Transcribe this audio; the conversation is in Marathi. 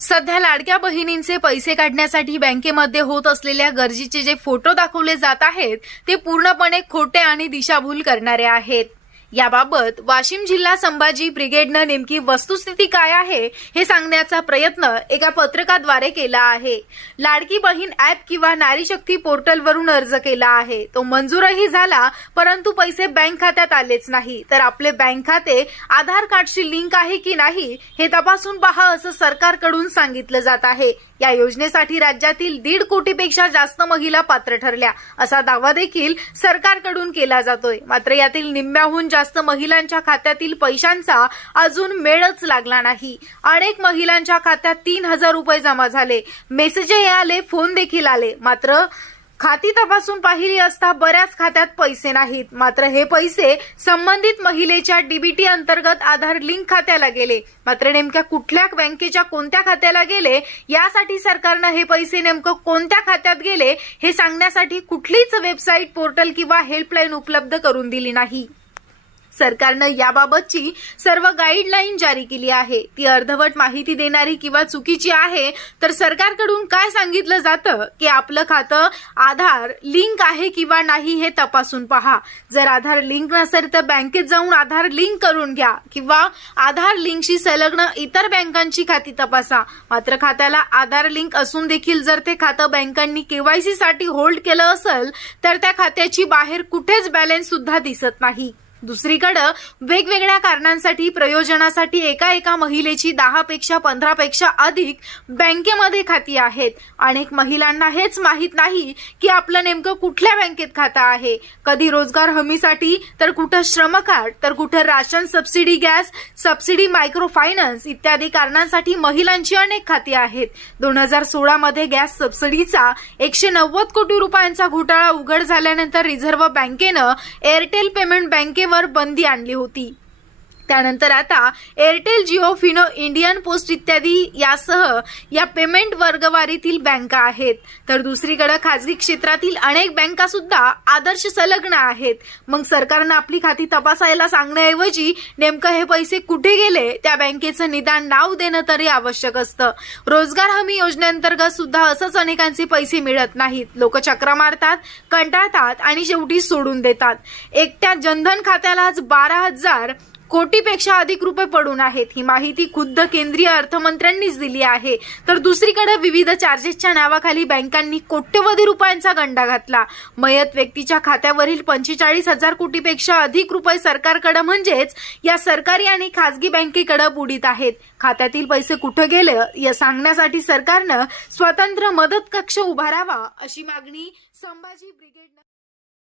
सध्या लाडक्या बहिणींचे पैसे काढण्यासाठी बँकेमध्ये होत असलेल्या गरजेचे जे फोटो दाखवले जात आहेत ते पूर्णपणे खोटे आणि दिशाभूल करणारे आहेत. याबाबत वाशिम जिल्हा संभाजी ब्रिगेडनं नेमकी वस्तुस्थिती काय आहे हे सांगण्याचा प्रयत्न एका पत्रकाद्वारे केला आहे. लाडकी बहीण ऍप किंवा नारी शक्ती पोर्टलवरून अर्ज केला आहे. तो मंजूरही झाला परंतु पैसे बँक खात्यात आलेच नाही. तर आपले बँक खाते आधार कार्डशी लिंक आहे की नाही हे तपासून पहा असं सरकारकडून सांगितलं जात आहे. या योजनेसाठी राज्यातील दीड कोटीपेक्षा जास्त महिला पात्र ठरल्या. असा दावा देखील सरकारकडून केला जातोय. मात्र यातील निम्म्याहून जास्त महिलांच्या खात्यातील पैशांचा अजून मेळच लागला नाही. अनेक महिलांच्या खात्यात तीन हजार रुपये जमा झाले. मेसेजही आले फोन देखील आले. मात्र खाती तपासून पाहिली असता बऱ्याच खात्यात पैसे नाहीत. मात्र हे पैसे संबंधित महिलेच्या डीबीटी अंतर्गत आधार लिंक खात्याला गेले. मात्र नेमक्या कुठल्या बँकेच्या कोणत्या खात्याला गेले? यासाठी सरकारनं हे पैसे नेमकं कोणत्या खात्यात गेले? हे सांगण्यासाठी कुठलीच वेबसाईट पोर्टल किंवा हेल्पलाईन उपलब्ध करून दिली नाही. सरकारनं याबाबतची सर्व गाईडलाईन जारी केली आहे. ती अर्धवट माहिती देणारी किंवा चुकीची आहे तर सरकारकडून काय सांगितलं जातं? की आपलं खातं आधार लिंक आहे किंवा नाही हे तपासून पहा. जर आधार लिंक नसेल तर बँकेत जाऊन आधार लिंक करून घ्या किंवा आधार लिंकशी संलग्न इतर बँकांची खाती तपासा. मात्र खात्याला आधार लिंक असून देखील जर ते खातं बँकांनी केवायसी साठी होल्ड केलं असेल तर त्या खात्याची बाहेर कुठेच बॅलन्स सुद्धा दिसत नाही. दुसरीकडं वेगवेगळ्या कारणांसाठी प्रयोजनासाठी एका एका महिलेची दहा पेक्षा पंधरा पेक्षा अधिक बँकेमध्ये खाती आहेत. अनेक महिलांना हेच माहीत नाही की आपलं नेमकं कुठल्या बँकेत खातं आहे. कधी रोजगार हमीसाठी तर कुठं श्रम कार्ड तर कुठं ration subsidy gas subsidy micro finance इत्यादी कारणांसाठी महिलांची अनेक खाती आहेत. दोन हजार सोळामध्ये गॅस सबसिडीचा एकशे नव्वद कोटी रुपयांचा घोटाळा उघड झाल्यानंतर रिझर्व्ह बँकेनं एअरटेल पेमेंट बँके बँकेवर बंदी आणली होती. त्यानंतर आता Airtel Jio Fino Indian post इत्यादी यासह या पेमेंट वर्गवारीतील बँका आहेत. तर दुसरीकडे खाजगी क्षेत्रातील अनेक बँका सुद्धा आदर्श संलग्न आहेत. मग सरकारनं आपली खाती तपासायला सांगण्याऐवजी नेमकं हे पैसे कुठे गेले त्या बँकेचं निदान नाव देणं तरी आवश्यक असतं. रोजगार हमी योजनेअंतर्गत सुद्धा असंच अनेकांचे पैसे मिळत नाहीत. लोक चक्र मारतात कंटाळतात आणि शेवटी सोडून देतात. एकट्या जनधन खात्यालाच बारा हजार कोटीपेक्षा अधिक रुपये पडून आहेत. ही माहिती खुद्द केंद्रीय अर्थमंत्र्यांनीच दिली आहे. तर दुसरीकडे विविध चार्जेसच्या नावाखाली बँकांनी कोट्यवधी रुपयांचा गंडा घातला. मयत व्यक्तीच्या खात्यावरील पंचेचाळीस हजार कोटीपेक्षा अधिक रुपये सरकारकडे म्हणजेच या सरकारी आणि खासगी बँकेकडे बुडीत आहेत. खात्यातील पैसे कुठे गेले या सांगण्यासाठी सरकारनं स्वतंत्र मदत कक्ष उभारावा अशी मागणी संभाजी ब्रिगेड